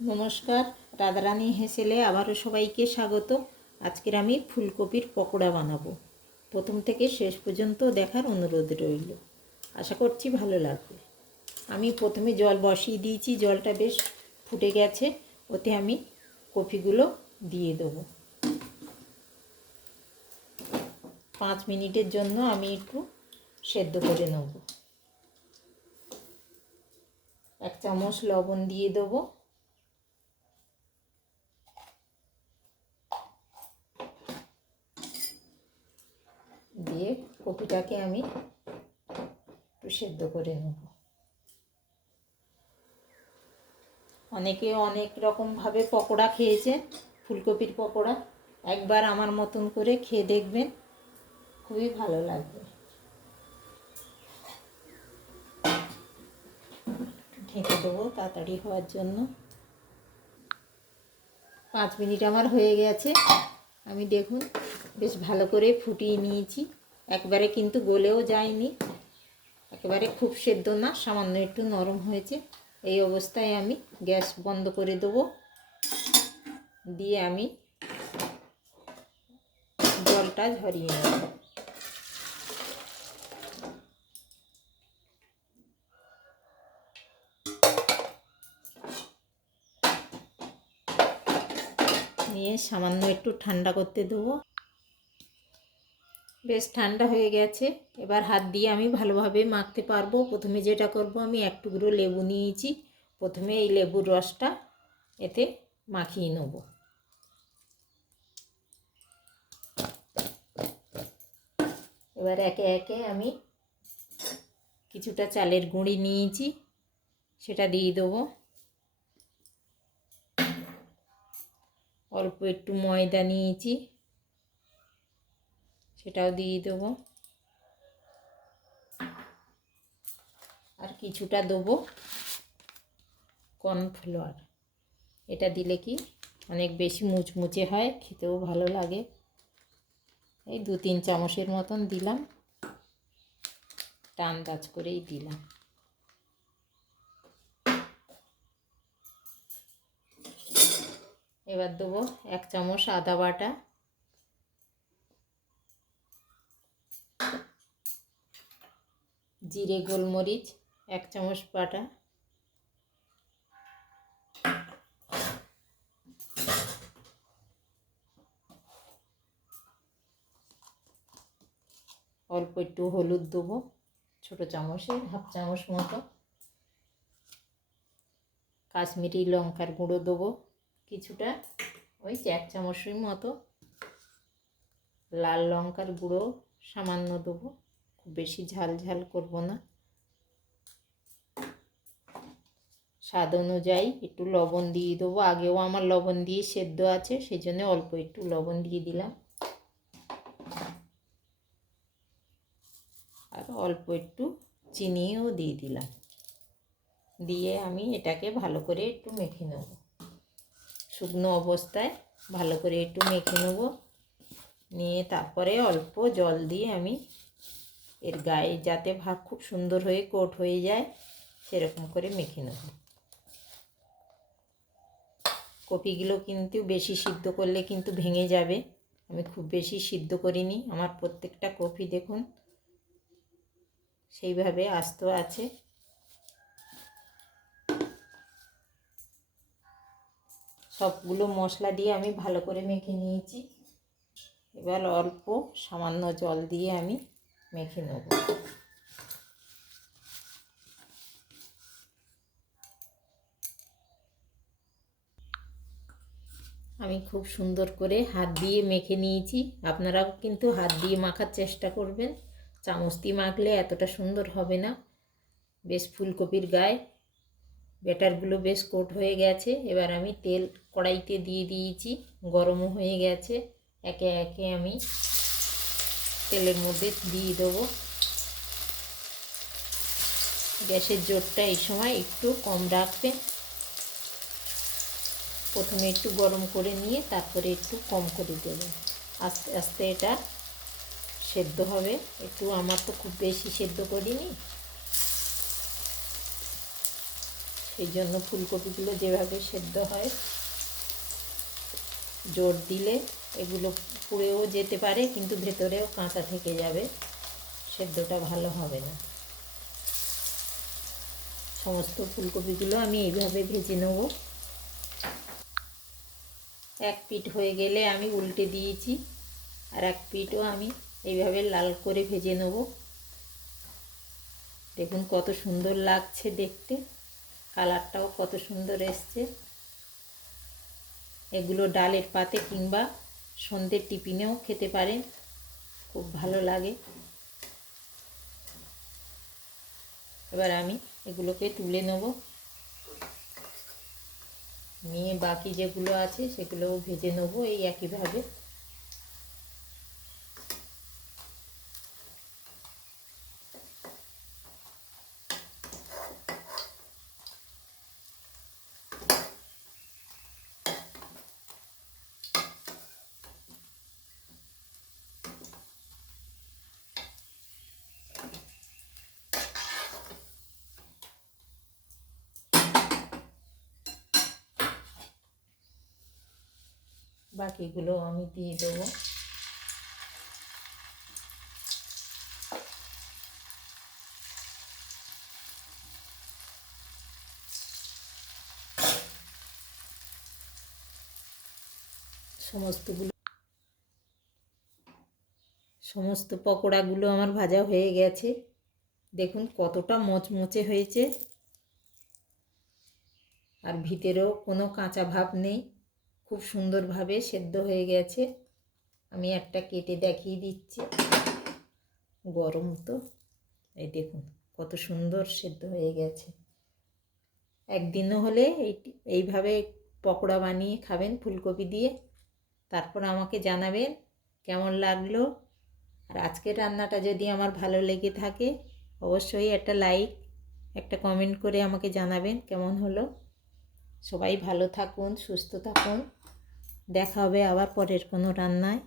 নমস্কার, রাধারানী হেসেলে আবারও সবাইকে স্বাগত। আজকের আমি ফুলকপির পকোড়া বানাবো। প্রথম থেকে শেষ পর্যন্ত দেখার অনুরোধ রইল। আশা করছি ভালো লাগবে। আমি প্রথমে জল বসিয়ে দিয়েছি, জলটা বেশ ফুটে গেছে। ওতে আমি কপিগুলো দিয়ে দেবো। 5 মিনিটের জন্য আমি একটু সেদ্ধ করে নেব। 1 চামচ লবণ দিয়ে দেবো। দিয়ে কপিটাকে আমি একটু সেদ্ধ করে নেব। অনেকে অনেক রকমভাবে পকোড়া খেয়েছেন, ফুলকপির পকোড়া। একবার আমার মতন করে খেয়ে দেখবেন, খুবই ভালো লাগবে। ঢেকে দেবো তাড়াতাড়ি হওয়ার জন্য। 5 মিনিট আমার হয়ে গেছে। আমি দেখুন বেশ ভালো করে ফুটিয়ে নিয়েছি। একবারে কিন্তু গলেও যায়নি, একেবারে খুব সেদ্ধ না, সামান্য একটু নরম হয়েছে। এই অবস্থায় আমি গ্যাস বন্ধ করে দেবো। দিয়ে আমি জলটা ঝরিয়ে নেব। নিয়ে সামান্য একটু ঠান্ডা করতে দেবো। বেশ ঠান্ডা হয়ে গেছে। এবার হাত দিয়ে আমি ভালোভাবে মাখতে পারবো। প্রথমে যেটা করব, আমি এক টুকরো লেবু নিয়েছি। প্রথমে এই লেবুর রসটা এতে মাখিয়ে নেব। এবার একে একে আমি কিছুটা চালের গুঁড়ি নিয়েছি, সেটা দিয়ে দেবো। অল্প একটু ময়দা নিয়েছি, সেটাও দিয়ে দেবো। আর কিছুটা দেবো কর্নফ্লাওয়ার। এটা দিলে কি অনেক বেশি মুচমুচে হয়, খেতেও ভালো লাগে। এই 2-3 চামচের মতন দিলাম, আন্দাজ করেই দিলাম। এবার দেবো 1 চামচ আদা বাটা, জিরে গোলমরিচ 1 চামচ বাটা, অল্প একটু হলুদ দেবো, ছোটো চামচে 1/2 চামচ মতো। কাশ্মীরি লঙ্কার গুঁড়ো দেবো কিছুটা, ওই 1 চামচের মতো। লাল লঙ্কার গুঁড়ো সামান্য দেবো, খুব বেশি ঝাল ঝাল করব না। স্বাদ অনুযায়ী একটু লবণ দিয়ে দেবো। আগেও আমার লবণ দিয়ে সেদ্ধ আছে, সেই জন্য অল্প একটু লবণ দিয়ে দিলাম। আর অল্প একটু চিনিও দিয়ে দিলাম। দিয়ে আমি এটাকে ভালো করে একটু মেখে নেব। শুকনো অবস্থায় ভালো করে একটু মেখে নেব। নিয়ে তারপরে অল্প জল দিয়ে আমি এর গায়ে যাতে ভাগ খুব সুন্দর হয়ে কোট হয়ে যায় সেরকম করে মেখে নেব। কপিগুলো কিন্তু বেশি সিদ্ধ করলে কিন্তু ভেঙে যাবে। আমি খুব বেশি সিদ্ধ করিনি। আমার প্রত্যেকটা কপি দেখুন সেইভাবে আস্ত আছে। সবগুলো মশলা দিয়ে আমি ভালো করে মেখে নিয়েছি। এবার অল্প সামান্য জল দিয়ে আমি মেখে নেব। আমি খুব সুন্দর করে হাত দিয়ে মেখে নিয়েছি। আপনারাও কিন্তু হাত দিয়ে মাখার চেষ্টা করবেন। চামচ দিয়ে মাখলে এতটা সুন্দর হবে না। বেশ ফুলকপির গায়ে ব্যাটারগুলো বেশ কোট হয়ে গেছে। এবার আমি তেল কড়াইতে দিয়ে দিয়েছি, গরমও হয়ে গেছে। একে একে আমি তেলের মধ্যে দিয়ে দেবো। গ্যাসের জোরটা এই সময় একটু কম রাখবেন। প্রথমে একটু গরম করে নিয়ে তারপরে একটু কম করে দেবেন। আস্তে আস্তে এটা সেদ্ধ হবে। একটু আমার তো খুব বেশি সেদ্ধ করিনি। এই জন্য ফুলকপিগুলো যেভাবে সেদ্ধ হয়, জোর দিলে এগুলো পুড়েও যেতে পারে, কিন্তু ভেতরেও কাঁচা থেকে যাবে, সেদ্ধটা ভালো হবে না। সমস্ত ফুলকপিগুলো আমি এইভাবে ভেজে নেব। এক পিঠ হয়ে গেলে আমি উল্টে দিয়েছি, আর এক পিঠও আমি এইভাবে লাল করে ভেজে নেব। দেখুন কত সুন্দর লাগছে দেখতে, কালারটাও কত সুন্দর এসছে। এগুলো ডালের পাতে কিংবা সন্ধ্যের টিফিনেও খেতে পারেন, খুব ভালো লাগে। এবার আমি এগুলোকে তুলে নেব, নিয়ে বাকি যেগুলো আছে সেগুলোও ভেজে নেব এই একইভাবে। বাকিগুলো আমি দিয়ে দেবো। সমস্ত পকোড়াগুলো আমার ভাজা হয়ে গেছে। দেখুন কতটা মচমচে হয়েছে, আর ভিতরেও কোনো কাঁচা ভাব নেই, খুব সুন্দরভাবে সেদ্ধ হয়ে গেছে। আমি একটা কেটে দেখিয়ে দিচ্ছি, গরম তো, এই দেখুন কত সুন্দর সেদ্ধ হয়ে গেছে। একদিনও হলে এইভাবে পকোড়া বানিয়ে খাবেন ফুলকপি দিয়ে, তারপর আমাকে জানাবেন কেমন লাগলো। আর আজকের রান্নাটা যদি আমার ভালো লেগে থাকে অবশ্যই একটা লাইক, একটা কমেন্ট করে আমাকে জানাবেন কেমন হলো। সবাই ভালো থাকুন, সুস্থ থাকুন, দেখা হবে আবার পরের কোনো রান্নায়।